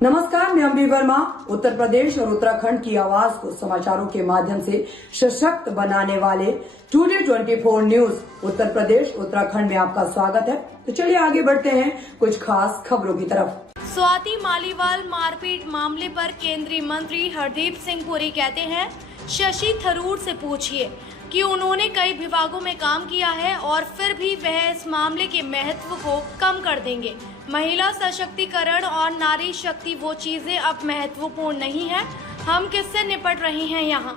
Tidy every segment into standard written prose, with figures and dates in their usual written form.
नमस्कार, मैं अम्बी वर्मा। उत्तर प्रदेश और उत्तराखंड की आवाज को समाचारों के माध्यम से सशक्त बनाने वाले टुडे 24 न्यूज उत्तर प्रदेश उत्तराखंड में आपका स्वागत है। तो चलिए आगे बढ़ते हैं कुछ खास खबरों की तरफ। स्वाति मालीवाल मारपीट मामले पर केंद्रीय मंत्री हरदीप सिंह पुरी कहते हैं, शशि थरूर से पूछिए कि उन्होंने कई विभागों में काम किया है और फिर भी वह इस मामले के महत्व को कम कर देंगे। महिला सशक्तिकरण और नारी शक्ति वो चीजें अब महत्वपूर्ण नहीं है। हम किससे निपट रहे हैं यहाँ?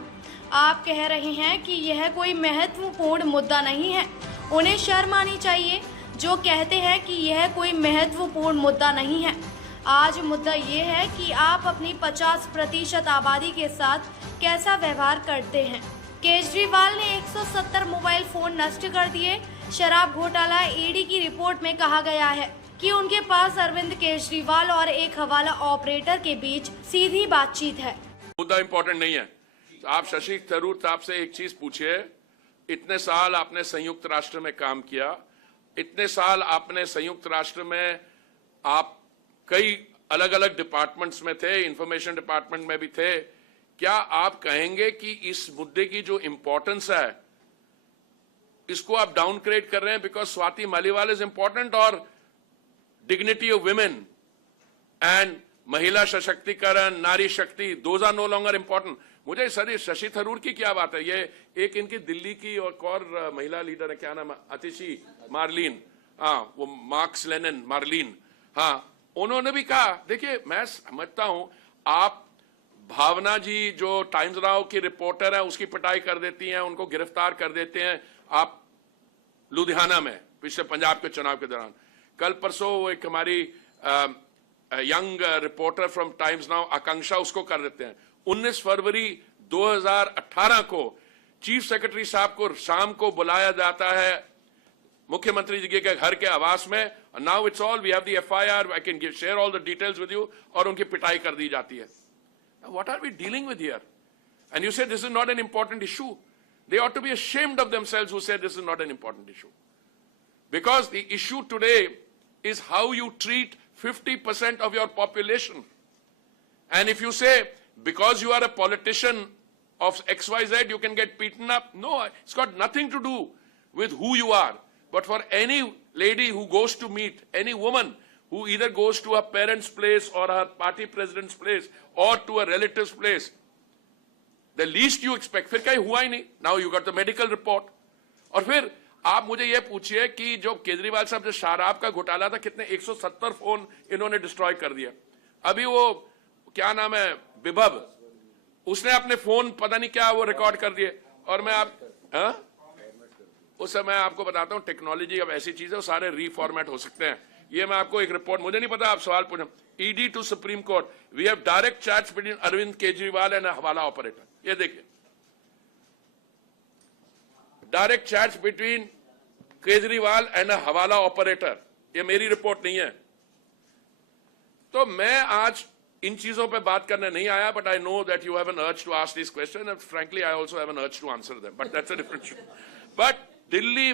आप कह रहे हैं कि यह कोई महत्वपूर्ण मुद्दा नहीं है। उन्हें शर्म आनी चाहिए जो कहते हैं कि यह कोई महत्वपूर्ण मुद्दा नहीं है। आज मुद्दा ये है कि आप अपनी 50% आबादी के साथ कैसा व्यवहार करते हैं। केजरीवाल ने 170 मोबाइल फोन नष्ट कर दिए। शराब घोटाला ईडी की रिपोर्ट में कहा गया है कि उनके पास अरविंद केजरीवाल और एक हवाला ऑपरेटर के बीच सीधी बातचीत है। मुद्दा इम्पोर्टेंट नहीं है। आप शशि थरूर साहब से एक चीज पूछिए, इतने साल आपने संयुक्त राष्ट्र में काम किया, इतने साल आपने संयुक्त राष्ट्र में आप कई अलग अलग डिपार्टमेंट्स में थे, इंफॉर्मेशन डिपार्टमेंट में भी थे। क्या आप कहेंगे कि इस मुद्दे की जो इंपॉर्टेंस है इसको आप डाउनग्रेड कर रहे हैं because Swati Maliwal is important, और dignity of women and महिला सशक्तिकरण, नारी शक्ति, those are no longer important। मुझे सर शशि थरूर की क्या बात है? ये एक इनकी दिल्ली की और महिला लीडर है, क्या नाम है, आतिशी मार्लिन, हाँ वो मार्क्स लेनिन मार्लिन, हाँ उन्होंने भी कहा। देखिए मैं समझता हूं आप भावना जी जो टाइम्स नाउ की रिपोर्टर है उसकी पिटाई कर देती हैं, उनको गिरफ्तार कर देते हैं आप लुधियाना में पिछले पंजाब के चुनाव के दौरान। कल परसों एक हमारी young reporter from Times Now Akanksha, उसको कर देते हैं। 19 फरवरी 2018 को चीफ सेक्रेटरी साहब को शाम को बुलाया जाता है मुख्यमंत्री जी के घर के आवास में। Now it's all we have the FIR, I can share all the details with you, और उनकी पिटाई कर दी जाती है। What are we dealing with here? And you say this is not an important issue. They ought to be ashamed of themselves who say this is not an important issue, because the issue today is how you treat 50% of your population. And if you say because you are a politician of XYZ you can get beaten up, no, it's got nothing to do with who you are. But for any lady who goes to meet, any woman who either goes to her parents' place or her party president's place or to a relative's place, the least you expect, फिर कहीं हुआ ही नहीं, now you got the medical report। और फिर आप मुझे ये पूछिए कि जो केजरीवाल साहब जो शराब का घोटाला था, कितने 170 फोन इन्होंने डिस्ट्रॉय कर दिया। अभी वो क्या नाम है, विभव, उसने अपने फोन पता नहीं क्या वो रिकॉर्ड कर दिए। और मैं उस समय आपको बताता हूं टेक्नोलॉजी अब ऐसी चीज है वो सारे रीफॉर्मेट हो सकते हैं। ये मैं आपको एक रिपोर्ट, मुझे नहीं पता, आप सवाल पूछे। ED to Supreme Court, we have direct chats between Arvind Kejriwal and hawala operator. ये देखिए, direct chats between Kejriwal and a hawala operator. ये मेरी रिपोर्ट नहीं है। तो मैं आज इन चीजों पे बात करने नहीं आया, but I know that you have an urge to ask this question and frankly I also have an urge to answer them, but that's a different issue. But Delhi